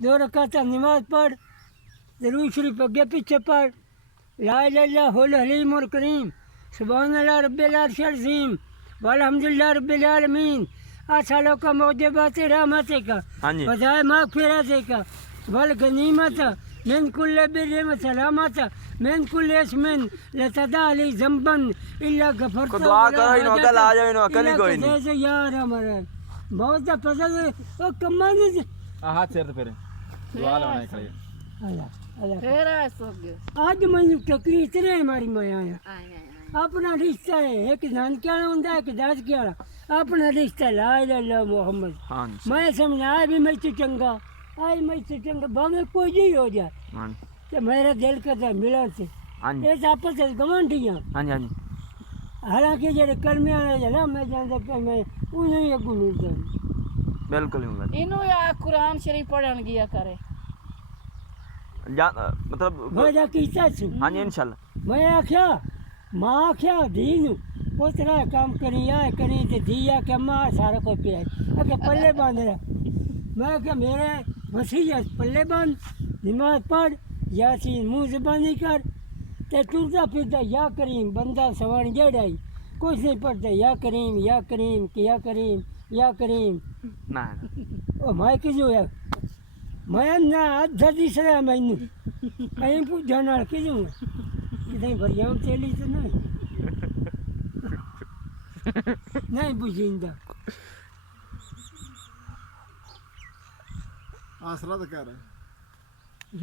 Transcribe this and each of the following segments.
2 रकात नमाज पढ़, दरूद शरीफ अगे पीछे पढ़, ला इलाहा इल्लल्लाह हुल हलीमुल करीम, सुभान अल्लाह रब्बिल अर्शिल अज़ीम, वल्हम्दुलिल्लाह रब्बिल आलमीन, अस्सलाका मौजबात रहमतिका वज़ाए मग़फ़िरतिका वल गनीमत मिन कुल्लि बिर्रिन व सलामत मिन कुल्लि इस्मिन लतदा अली ज़ंबन इल्ला गफ़रतहु। को दुआ करो इन अकल आ जाए, इन अकल ही कोई नहीं यार हमारा बहुत पसंद है ओ कम्मा नहीं हाथ सिर पे दुआ लाना खड़े अल्लाह अल्लाह फिर ऐसा हो गया। आज मैंने तकलीफ इतने हमारी माया है अपना रिश्ता है एक नानके वाला होता है एक दादके वाला अपना रिश्ता ला इलाहा इल्लल्लाह मोहम्मद मैं समझा भी मैं तो चंगा आज मैं तो चंगा भावे कोई नहीं हो जाए तो मेरा दिल करता मिलन से इस आपस में गवांढियां हालांकि जेडे कलमे वाले जला मैं जानता पे मैं उन्हें ही अगू मिलता बिल्कुल इन्हों या कुरान शरीफ पढ़न गया करे मतलब वजह किसा छु हाँ जी इंशाल्लाह मैं आख्या माँ आख्या धी नू उस तरह काम करी आए करी तो धी आख्या माँ सारा कोई पे आखे पल्ले बांध रहा मैं आख्या मेरे वसीयत पल्ले बांध नमाज पढ़ यासीन मुँह ज़बानी कर ते टूटा फिरता या करीम बंदा सवान जेड़ाई कुछ नहीं पढ़ता या करीम या करीम या करीम या करीम ना ओ मैं किजो है मैं ना अद्धा तीसरा मैनू कहीं पूछा नाल किजो कितनी बढ़िया चली तो नहीं नहीं बुझिंदा आसरा तो कर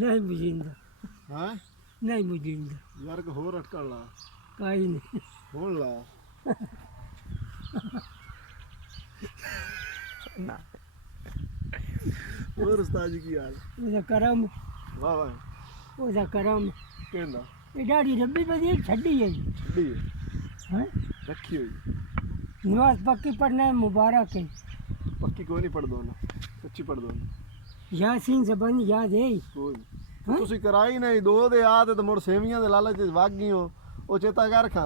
नहीं बुझिंदा हाँ नहीं बुझिंदा यार को होर अटका ला काई नहीं होन ला ना और उस्ताद जी की यार ਉਹਦਾ ਕਰਮ वाह वाह ਉਹਦਾ ਕਰਮ कहना ਇਹ ਡਾੜੀ ਰੱਬੀ ਬਦੀ ਛੱਡੀ ਹੈ छड़ी है ਹਾਂ रखी हुई नमाज पक्की पढ़ना है मुबारक है पक्की कोई नहीं पढ़ दो ना सच्ची पढ़ दो ना यासीन ज़बान याद है कोई नहीं हाँ? ਤੁਸੀਂ ਕਰਾਈ ਨਹੀਂ ਦੋ ਦੇ ਆਦ ਤੇ ਮੁੜ ਸੇਵੀਆਂ ਦੇ ਲਾਲਚ ਚ ਵਗ ਗਈ ਹੋ ਉਹ ਚੇਤਾ ਕਰ ਖਾ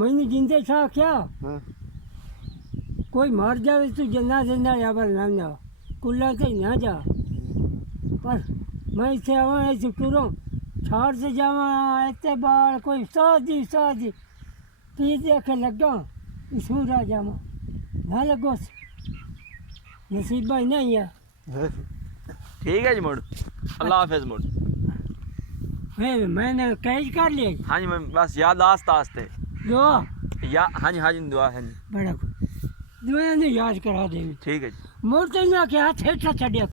मैंने जिंदे था क्या ਹਾਂ कोई मर जावे तो जनाजे ना यावर ना जा कुल्ला से ना जा पर मैं इसे आवा ऐसे टूरों छाड़ से जावा ऐसे बाल कोई साजी पी देखे लगा सूरा जावा ना लगो नसीबा ही नहीं है ठीक है जी मोड़ अल्लाह हाफिज मोड़ मैंने कैच कर लिया हाँ जी मैं बस यादाश्त आस्ते दुआ या हाँ जी दुआ है जी बड़ा दुआ ने याद करा दे ठीक है जी मोर तो ना क्या थे छड़िया